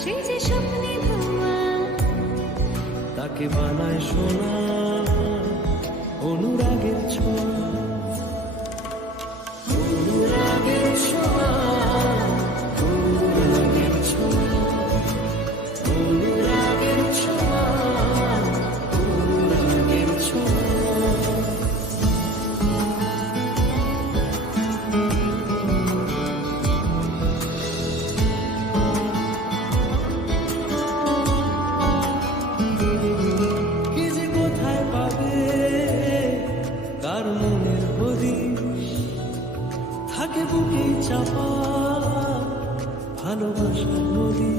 সে যে স্বপ্নে ধোয়া, তাকে বানায় সোনা অনুরাগের ছোঁয়া, অনুরাগের ছোঁয়া, অনুরাগের ছোঁয়া, অনুরাগের ছোঁয়া, অনুরাগের ছোঁয়া। কি যে কোথায় পাবে কার মনের হদিশ, থাকে বুকে চাপা ভালোবাসার নদী।